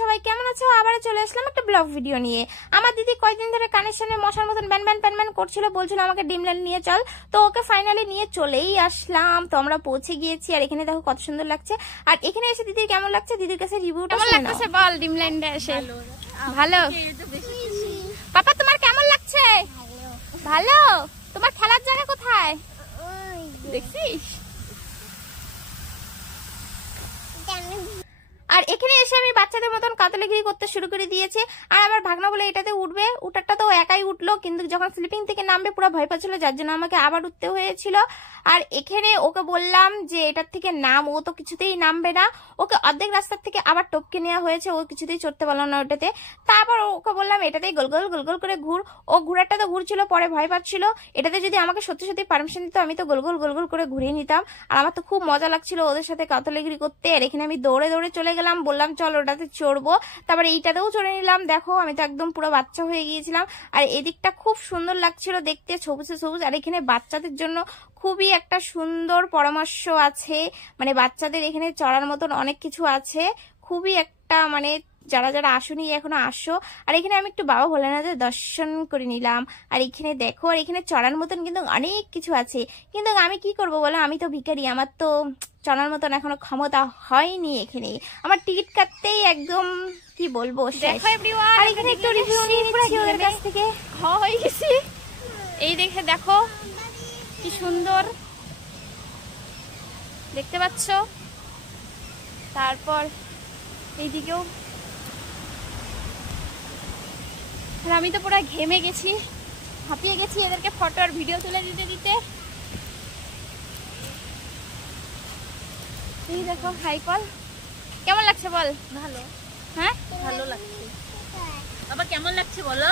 সবাই কেমন আছো? আবার চলে আসলাম একটা ব্লগ ভিডিও নিয়ে। আমার দিদি কয়েকদিন ধরে কানের সামনে মশার মতন ব্যান ব্যান প্যান ব্যান করছিল, বলছিল আমাকে ডিমল্যান্ড নিয়ে চল। তো ওকে ফাইনালি নিয়ে চলেই আসলাম। তো আমরা পৌঁছে গিয়েছি, আর এখানে দেখো কত সুন্দর লাগছে। আর এখানে এসে দিদির কেমন লাগছে, দিদির কাছে রিভিউটা কেমন লাগছে বল ডিমল্যান্ডে এসে? ভালো। পাপা তোমার কেমন লাগছে? ভালো। তোমার খেলার জায়গা কোথায় দেখছিস? আর এখানে এসে আমি বাচ্চাদের মতন কাতলাগিরি করতে শুরু করে দিয়েছে। আর আমার ভাগনা বলে এটাতে উঠবে, উঠারটা তো একাই উঠলো, কিন্তু যখন স্লিপিং থেকে নামবে পুরো ভয় পাচ্ছিল, যার জন্য আমাকে আবার উঠতে হয়েছিল। আর এখানে ওকে বললাম যে এটার থেকে নাম, ও তো কিছুতেই নামবে না। ওকে অর্ধেক রাস্তার থেকে আবার টপকে নেওয়া হয়েছে, ও কিছুতেই চড়তে পারলো না ওটাতে। তারপর ওকে বললাম এটাতেই গোল গোল গোল গোল করে ঘুর। ও ঘুরারটা তো ঘুরছিল, পরে ভয় পাচ্ছিল। এটাতে যদি আমাকে সত্যি সত্যি পারমিশন দিত, আমি তো গোল গোল গোল গোল করে ঘুরিয়ে নিতাম। আর আমার তো খুব মজা লাগছিল ওদের সাথে কাতলাগিরি করতে। আর এখানে আমি দৌড়ে দৌড়ে চলে গেলাম, বললাম চল ওটাতে চড়বো। তারপরে এইটাতেও চড়ে নিলাম। দেখো আমি তো একদম পুরো বাচ্চা হয়ে গিয়েছিলাম। আর এদিকটা খুব সুন্দর লাগছিল দেখতে, সবুজে সবুজ। আর এখানে বাচ্চাদের জন্য খুবই একটা সুন্দর পরামর্শ আছে, মানে বাচ্চাদের এখানে চড়ার মতন অনেক কিছু আছে। খুবই একটা মানে যারা যারা আসনি এখনো আসো। আর এখানে আমি একটু বাবা ভোলেনাথের দর্শন করে নিলাম। আর এখানে দেখো, আর এখানে চড়ার মতন কিন্তু অনেক কিছু আছে, কিন্তু আমি কি করব বলো, আমি তো ভিখারি, আমার তো চড়ার মতন এখনো ক্ষমতা হয়নি। এখানে আমার টিকিট কাটতেই একদম কি বলবো। দেখো এভরিওয়ান, আর এখানে একটু রিভিউ নিয়ে নিচ্ছি ওদের কাছ থেকে। হয়ে গেছি। এই দেখে দেখো কি সুন্দর দেখতে পাচ্ছ। তারপর এইদিকেও, আমি তো পুরো ঘেমে গেছি, হাঁপিয়ে গেছি এদেরকে ফটো আর ভিডিও তুলে দিতে দিতে। এই দেখো হাই কল, কেমন লাগছে বল? ভালো। হ্যাঁ ভালো লাগছে। বাবা কেমন লাগছে বলো?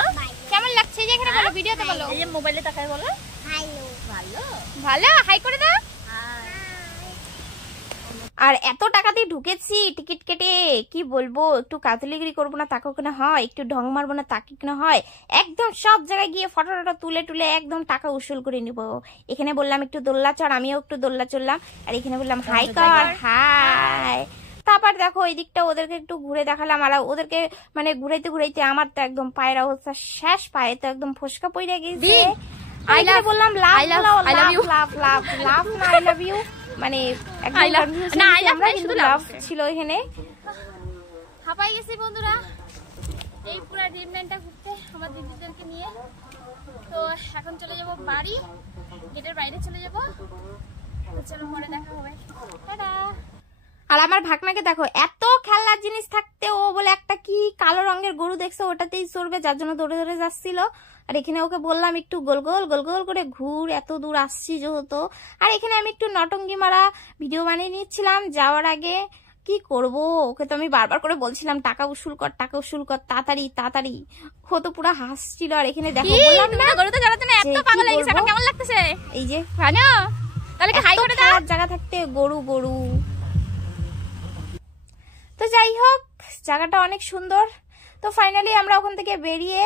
কেমন লাগছে? এই যে এখানে বলো, ভিডিওতে বলো, এই যে মোবাইলে তাকায় বলো। ভালো। ভালো। ভালো। হাই করে দাও। আর এত টাকা দিয়ে ঢুকেছি টিকিট কেটে, কি বলবো, একটু কাতলিগিরি করবো না তাকেও কিনা হয়, একটু ঢং মারবো না তাকে কিনা হয়, একদম সব জায়গায় গিয়ে ফটো টটো তুলে তুলে একদম টাকা উসুল করে নিব। এখানে বললাম একটু দোল্লা চড়, আমিও একটু দোল্লা চড়লাম। আর এখানে বললাম হাই কর, হাই। তারপর দেখো ওই দিকটা ওদেরকে একটু ঘুরে দেখালাম। আর ওদেরকে মানে ঘুরাইতে ঘুরাইতে আমার তো একদম পায়ের অবস্থা শেষ, পায়ে তো একদম ফসকা পড়ে গেছে। বললাম লাভ লাভ লাভ লাভ লাভ লাভ না আই লাভ ইউ, মানে ছিল এখানে। হাঁপাই গেছি বন্ধুরা এই পুরো ড্রিমল্যান্ডটা ঘুরতে আমার দিদিদেরকে নিয়ে। তো এখন চলে যাব বাড়ি, গেটের বাইরে চলে যাব। তো চলো পরে দেখা হবে, টাটা। আর আমার ভাগনাকে দেখো, এত খেলনার জিনিস থাকতে ও বলে একটা কি কালো রঙের গরু দেখছে ওটাতেই চড়বে, যার জন্য দৌড়ে দৌড়ে যাচ্ছিল। আর এখানে ওকে বললাম একটু গোল গোল গোল গোল করে ঘুর, এত দূর আসছি যেহেতু। আর এখানে আমি একটু নটঙ্গি মারা ভিডিও বানিয়ে নিচ্ছিলাম যাওয়ার আগে। কি করব, ওকে তো আমি বারবার করে বলছিলাম টাকা উসুল কর, টাকা উসুল কর, তাড়াতাড়ি তাড়াতাড়ি। ও তো পুরো হাসছিল। আর এখানে দেখো বললাম না গরুতে চড়াতে না এত পাগল হয়ে গেছে, এখন কেমন লাগতেছে? এই যে ভালো, তাহলে কি হাই করে দাও। জায়গা থাকতে গরু গরু। তো যাই হোক, জায়গাটা অনেক সুন্দর। তো ফাইনালি আমরা ওখান থেকে বেরিয়ে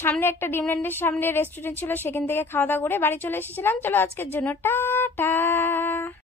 সামনে একটা ডিমল্যান্ডের সামনে রেস্টুরেন্ট ছিল, সেখান থেকে খাওয়া দাওয়া করে বাড়ি চলে এসেছিলাম। চলো আজকের জন্য টাটা।